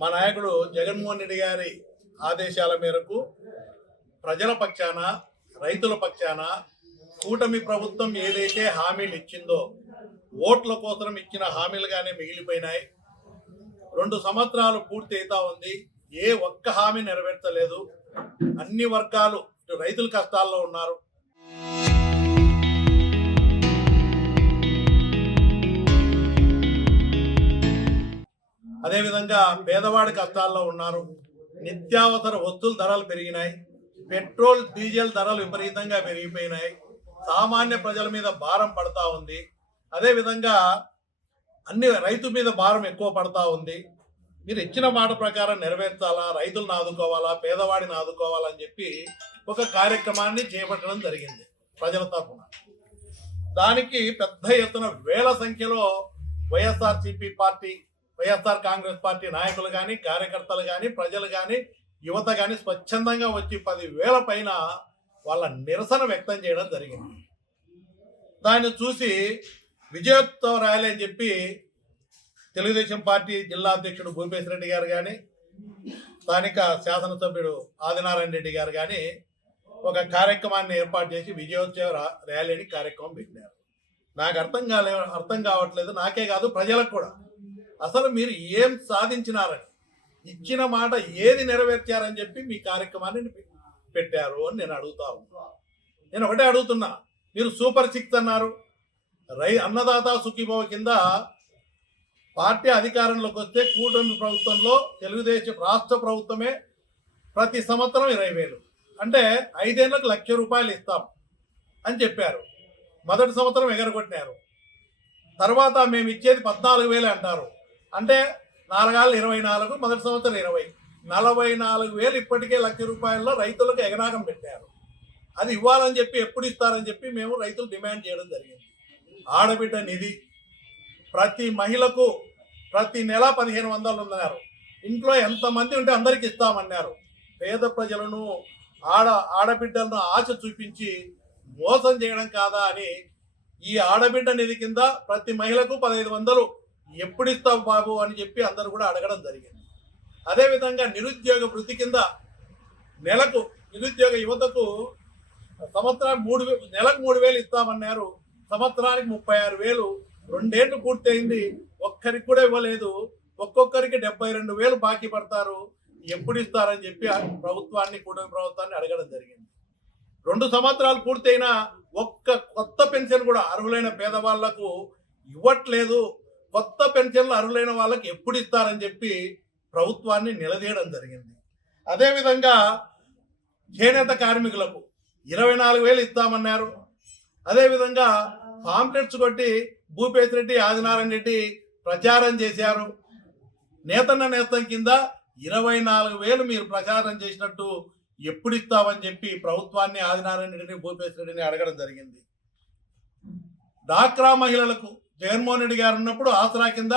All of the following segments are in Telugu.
మా నాయకుడు జగన్మోహన్ రెడ్డి గారి ఆదేశాల మేరకు ప్రజల పక్షాన, రైతుల పక్షాన కూటమి ప్రభుత్వం ఏదైతే హామీలు ఇచ్చిందో ఓట్ల కోసం ఇచ్చిన హామీలుగానే మిగిలిపోయినాయి. 2 సంవత్సరాలు పూర్తి అవుతా ఉంది. ఏ ఒక్క హామీ నెరవేర్చలేదు. అన్ని వర్గాలు రైతుల కష్టాల్లో ఉన్నారు. అదేవిధంగా పేదవాడి కష్టాల్లో ఉన్నారు. నిత్యావసర వస్తువుల ధరలు పెరిగినాయి. పెట్రోల్, డీజిల్ ధరలు విపరీతంగా పెరిగిపోయినాయి. సామాన్య ప్రజల మీద భారం పడతా ఉంది. అదేవిధంగా రైతు మీద భారం ఎక్కువ పడతా ఉంది. మీరు ఇచ్చిన మాట ప్రకారం నెరవేర్చాలా, రైతులను ఆదుకోవాలా, పేదవాడిని ఆదుకోవాలని చెప్పి ఒక కార్యక్రమాన్ని చేపట్టడం జరిగింది ప్రజల తరఫున. దానికి పెద్ద ఎత్తున వేల సంఖ్యలో వైఎస్ఆర్సీపీ పార్టీ, వైఎస్ఆర్ కాంగ్రెస్ పార్టీ నాయకులు కానీ, కార్యకర్తలు కానీ, ప్రజలు కానీ, యువత కానీ స్వచ్ఛందంగా వచ్చి 10,000 పైన వాళ్ళ నిరసన వ్యక్తం చేయడం జరిగింది. దాన్ని చూసి విజయోత్సవ ర్యాలీ అని చెప్పి తెలుగుదేశం పార్టీ జిల్లా అధ్యక్షుడు భూపేశ్ రెడ్డి గారు కానీ, స్థానిక శాసనసభ్యుడు ఆదినారాయణ రెడ్డి గారు కానీ ఒక కార్యక్రమాన్ని ఏర్పాటు చేసి విజయోత్సవ ర్యాలీని కార్యక్రమం పెట్టినారు. నాకు అర్థం కావట్లేదు. నాకే కాదు, ప్రజలకు కూడా. అసలు మీరు ఏం సాధించినారని, ఇచ్చిన మాట ఏది నెరవేర్చారని చెప్పి మీ కార్యక్రమాన్ని పెట్టారు అని నేను అడుగుతా ఉన్నా. నేను ఒకటే అడుగుతున్నా, మీరు సూపర్ 6 అన్నారు. అన్నదాత సుఖీభవ కింద పార్టీ అధికారంలోకి వస్తే కూటమి ప్రభుత్వంలో తెలుగుదేశం రాష్ట్ర ప్రభుత్వమే ప్రతి సంవత్సరం 20,000 అంటే 5 ఏళ్లకు ₹1,00,000 ఇస్తాం అని చెప్పారు. మొదటి సంవత్సరం ఎగరగొట్టినారు. తర్వాత మేము ఇచ్చేది 14,000 అంటారు. అంటే 4 24, మొదటి సంవత్సరం 20, 44,000 ఇప్పటికే ₹1,00,000 రైతులకు ఎగనాగం పెట్టారు. అది ఇవ్వాలని చెప్పి ఎప్పుడు ఇస్తారని చెప్పి మేము రైతులు డిమాండ్ చేయడం జరిగింది. ఆడబిడ్డ నిధి ప్రతి మహిళకు ప్రతి నెల 1,500 ఉన్నారు. ఇంట్లో ఎంతమంది ఉంటే అందరికి ఇస్తామన్నారు. పేద ప్రజలను, ఆడబిడ్డలను ఆశ చూపించి మోసం చేయడం కాదా అని ఈ ఆడబిడ్డ నిధి కింద ప్రతి మహిళకు 1,500 ఎప్పుడు ఇస్తావు బాబు అని చెప్పి అందరూ కూడా అడగడం జరిగింది. అదేవిధంగా నిరుద్యోగ వృత్తి కింద నెలకు నిరుద్యోగ యువతకు నెలకు 3,000 ఇస్తామన్నారు. సంవత్సరానికి 36,000. 2 ఏళ్లు పూర్తయింది, ఒక్కరికి కూడా ఇవ్వలేదు. ఒక్కొక్కరికి 72,000 బాకీ పడతారు. ఎప్పుడు ఇస్తారని చెప్పి ప్రభుత్వాన్ని, కూటమి ప్రభుత్వాన్ని అడగడం జరిగింది. 2 సంవత్సరాలు పూర్తయినా ఒక్క కొత్త పెన్షన్ కూడా అర్హులైన పేదవాళ్లకు ఇవ్వట్లేదు. కొత్త పెన్షన్లు అర్హులైన వాళ్ళకి ఎప్పుడు ఇస్తారని చెప్పి ప్రభుత్వాన్ని నిలదీయడం జరిగింది. అదేవిధంగా చేనేత కార్మికులకు 24,000 ఇస్తామన్నారు. అదేవిధంగా పాంప్లెట్స్ కొట్టి భూపేశ్ రెడ్డి, ఆదినారాయణ రెడ్డి ప్రచారం చేశారు. నేతన్న నేస్తం కింద 24,000 మీరు ప్రచారం చేసినట్టు ఎప్పుడు ఇస్తామని చెప్పి ప్రభుత్వాన్ని, ఆదినారాయణ రెడ్డిని, భూపేశ్ రెడ్డిని అడగడం జరిగింది. డాక్రా మహిళలకు జగన్మోహన్ రెడ్డి గారు ఉన్నప్పుడు ఆసరా కింద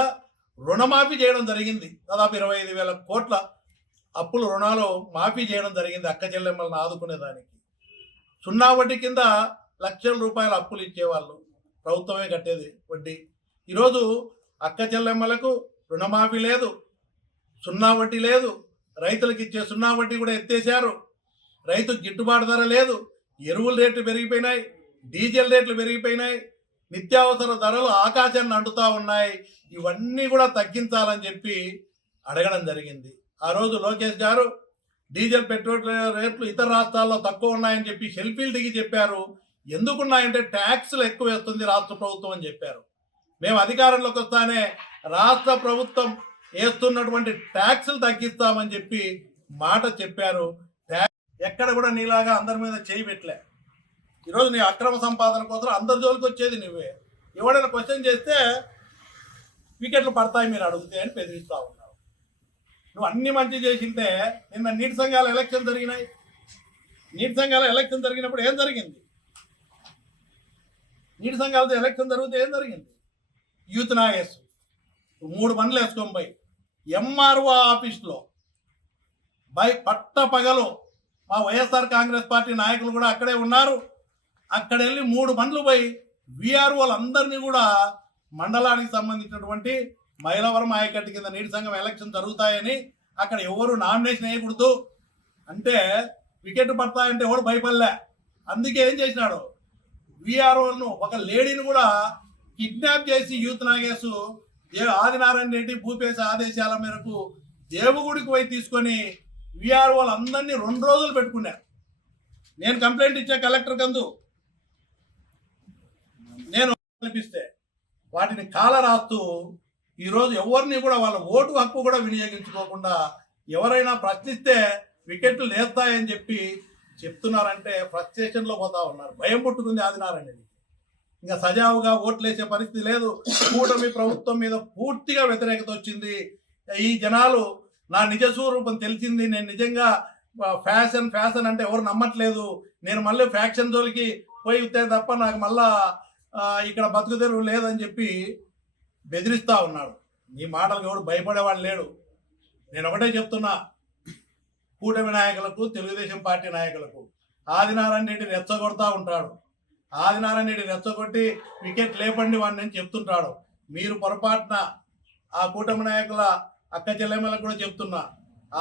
రుణమాఫీ చేయడం జరిగింది. దాదాపు 25,000 కోట్ల అప్పులు, రుణాలు మాఫీ చేయడం జరిగింది అక్క చెల్లెమ్మలను ఆదుకునేదానికి. 0 వడ్డీ కింద ₹1,00,000 అప్పులు ఇచ్చేవాళ్ళు, ప్రభుత్వమే కట్టేది వడ్డీ. ఈరోజు అక్క చెల్లెమ్మలకు రుణమాఫీ లేదు, 0 వడ్డీ లేదు. రైతులకు ఇచ్చే 0 వడ్డీ కూడా ఎత్తేశారు. రైతు గిట్టుబాటు ధర లేదు. ఎరువుల రేట్లు పెరిగిపోయినాయి, డీజిల్ రేట్లు పెరిగిపోయినాయి, నిత్యావసర ధరలు ఆకాశాన్ని అంటుతా ఉన్నాయి. ఇవన్నీ కూడా తగ్గించాలని చెప్పి అడగడం జరిగింది. ఆ రోజు లోకేష్ గారు డీజిల్, పెట్రోల్ రేట్లు ఇతర రాష్ట్రాల్లో తక్కువ ఉన్నాయని చెప్పి సెల్ఫీలు దిగి చెప్పారు. ఎందుకున్నాయంటే ట్యాక్సులు ఎక్కువ వేస్తుంది రాష్ట్ర ప్రభుత్వం అని చెప్పారు. మేము అధికారంలోకి వస్తానే రాష్ట్ర ప్రభుత్వం వేస్తున్నటువంటి ట్యాక్సులు తగ్గిస్తామని చెప్పి మాట చెప్పారు. ఎక్కడ కూడా నీలాగా అందరి మీద చేయి పెట్టలే. ఈరోజు నీ అక్రమ సంపాదన కోసం అందరి జోలికి వచ్చేది నువ్వే. ఎవడైనా క్వశ్చన్ చేస్తే వికెట్లు పడతాయి మీరు అడిగితే అని బెదిరిస్తూ ఉన్నావు. నువ్వు అన్ని మంచి చేసింటే నిన్న నీటి సంఘాల ఎలక్షన్ జరిగినాయి. నీటి సంఘాల ఎలక్షన్ జరిగినప్పుడు ఏం జరిగింది? నీటి సంఘాలతో ఎలక్షన్ జరిగితే ఏం జరిగింది? యూత్ నాగేష్ 3 బండ్లు వేసుకొని పోయి ఎంఆర్ఓ ఆఫీస్లో పట్ట పగలు మా వైఎస్ఆర్ కాంగ్రెస్ పార్టీ నాయకులు కూడా అక్కడే ఉన్నారు. అక్కడ వెళ్ళి 3 బండ్లు పోయి విఆర్ఓలందరినీ కూడా మండలానికి సంబంధించినటువంటి మైలవరం ఆయకట్టు కింద నీటి సంఘం ఎలక్షన్ జరుగుతాయని అక్కడ ఎవరు నామినేషన్ వేయకూడదు అంటే వికెట్ పడతాయంటే ఎవడు భయపడలే. అందుకే ఏం చేసినాడు, విఆర్ఓను ఒక లేడీని కూడా కిడ్నాప్ చేసి యూత్ నాగేశు ఆదినారాయణ రెడ్డి భూపేశ ఆదేశాల మేరకు దేవుగుడికి పోయి తీసుకొని విఆర్ఓలు అందరినీ 2 రోజులు పెట్టుకున్నారు. నేను కంప్లైంట్ ఇచ్చా కలెక్టర్ కందు, నేను కల్పిస్తే వాటిని కాల రాస్తూ ఈరోజు ఎవరిని కూడా వాళ్ళ ఓటు హక్కు కూడా వినియోగించుకోకుండా ఎవరైనా ప్రశ్నిస్తే వికెట్లు లేస్తాయని చెప్పి చెప్తున్నారంటే ఫ్రస్ట్రేషన్లో పోతా ఉన్నారు. భయం పుట్టుకుంది ఆదినారాయణ రెడ్డి. ఇంకా సజావుగా ఓట్లేసే పరిస్థితి లేదు. కూటమి ప్రభుత్వం మీద పూర్తిగా వ్యతిరేకత వచ్చింది. ఈ జనాలు నా నిజ స్వరూపం తెలిసింది, నేను నిజంగా ఫ్యాషన్ అంటే ఎవరు నమ్మట్లేదు, నేను మళ్ళీ ఫ్యాక్షన్ జోలికి పోయి తప్ప నాకు మళ్ళా ఇక్కడ బతుకు తెరువు లేదని చెప్పి బెదిరిస్తూ ఉన్నాడు. నీ మాటలకు ఎవడు భయపడేవాడు లేడు. నేను ఒకటే చెప్తున్నా, కూటమి నాయకులకు, తెలుగుదేశం పార్టీ నాయకులకు, ఆదినారాయణ రెడ్డి రెచ్చగొడతా ఉంటాడు. ఆదినారాయణ రెడ్డి రెచ్చగొట్టి వికెట్ లేపండి వాడిని అని చెప్తుంటాడు. మీరు పొరపాటున ఆ కూటమి నాయకుల అక్క చెల్లెమ్మలకు కూడా చెప్తున్నా,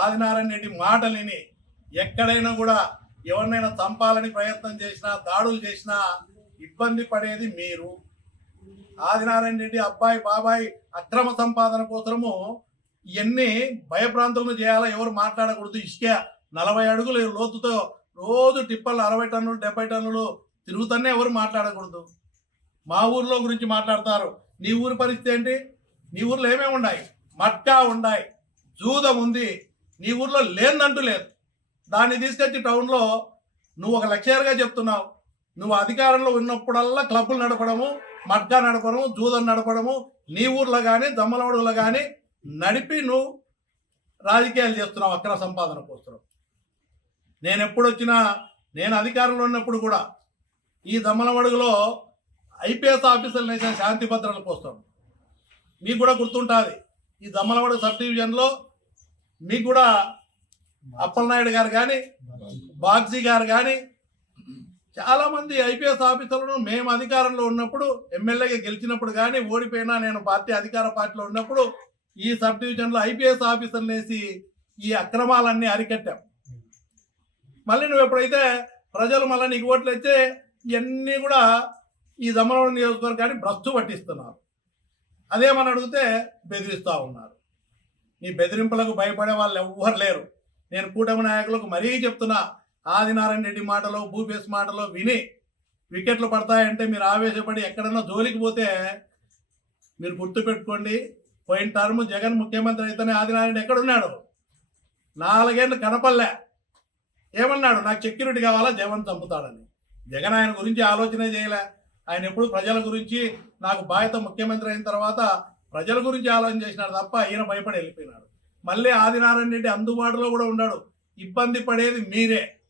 ఆదినారాయణ రెడ్డి మాటలిని ఎక్కడైనా కూడా ఎవరినైనా చంపాలని ప్రయత్నం చేసినా, దాడులు చేసినా ఇబ్బంది పడేది మీరు. ఆదినారాయణ రెడ్డి అబ్బాయి బాబాయ్ అక్రమ సంపాదన కోసము ఇవన్నీ భయప్రాంతులను చేయాలా, ఎవరు మాట్లాడకూడదు. ఇసుక 40 అడుగులు లోతుతో రోజు టిప్పలు 60 టన్నులు 70 టన్నులు తిరుగుతూనే ఎవరు మాట్లాడకూడదు. మా ఊర్లో గురించి మాట్లాడతారు. నీ ఊరి పరిస్థితి ఏంటి? నీ ఊర్లో ఏమేమి ఉన్నాయి? మట్కా ఉన్నాయి, జూదం ఉంది. నీ ఊర్లో లేదంటూ లేదు. దాన్ని తీసుకొచ్చి టౌన్లో నువ్వు ఒక లెక్చరర్గా చెప్తున్నావు. నువ్వు అధికారంలో ఉన్నప్పుడల్లా క్లబ్బులు నడపడము, మట్కా నడపడము, జూదం నడపడము నీ ఊర్లో కానీ దమ్మలవాడలో కానీ నడిపి నువ్వు రాజకీయాలు చేస్తున్నావు అక్రమ సంపాదన కోసం. నేను ఎప్పుడు వచ్చినా, నేను అధికారంలో ఉన్నప్పుడు కూడా ఈ దమ్మలమడుగులో ఐపీఎస్ ఆఫీసర్లు వేసిన శాంతి భద్రతల కోసం మీకు కూడా గుర్తుంటుంది. ఈ దమ్మలమడుగు సబ్ డివిజన్లో మీకు కూడా అప్పలనాయుడు గారు కానీ, బాగ్జీ గారు కానీ చాలామంది ఐపీఎస్ ఆఫీసర్లను మేము అధికారంలో ఉన్నప్పుడు, ఎమ్మెల్యేగా గెలిచినప్పుడు కానీ, ఓడిపోయినా నేను అధికార పార్టీలో ఉన్నప్పుడు ఈ సబ్ డివిజన్లో ఐపీఎస్ ఆఫీసర్లు వేసి ఈ అక్రమాలన్నీ అరికట్టాం. మళ్ళీ నువ్వు ఎప్పుడైతే ప్రజలు మళ్ళీ నీకు ఓట్లు వచ్చే ఇవన్నీ కూడా ఈ దమ్మలమడుగు నియోజకవర్గాన్ని భ్రష్టు పట్టిస్తున్నారు. అదేమని అడిగితే బెదిరిస్తూ ఉన్నారు. నీ బెదిరింపులకు భయపడే వాళ్ళు ఎవ్వరు లేరు. నేను కూటమి నాయకులకు మరీ చెప్తున్నా, ఆదినారాయణ రెడ్డి మాటలో, భూపేశ్ మాటలో విని వికెట్లు పడతాయంటే మీరు ఆవేశపడి ఎక్కడన్నా జోలికి పోతే మీరు గుర్తుపెట్టుకోండి, పోయిన టర్మ్ జగన్ ముఖ్యమంత్రి అయితేనే ఆదినారాయణ ఎక్కడున్నాడు? 4 ఏళ్ళు కనపల్లే. ఏమన్నాడు? నాకు సెక్యూరిటీ కావాలా, జగన్ చంపుతాడని. జగన్ ఆయన గురించి ఆలోచనే చేయలే. ఆయన ఎప్పుడు ప్రజల గురించి, నాకు బాధ్యత ముఖ్యమంత్రి అయిన తర్వాత ప్రజల గురించి ఆలోచన చేసినాడు తప్ప ఈయన భయపడి వెళ్ళిపోయినాడు. మళ్ళీ ఆదినారాయణ రెడ్డి అందుబాటులో కూడా ఉన్నాడు. ఇబ్బంది పడేది మీరే.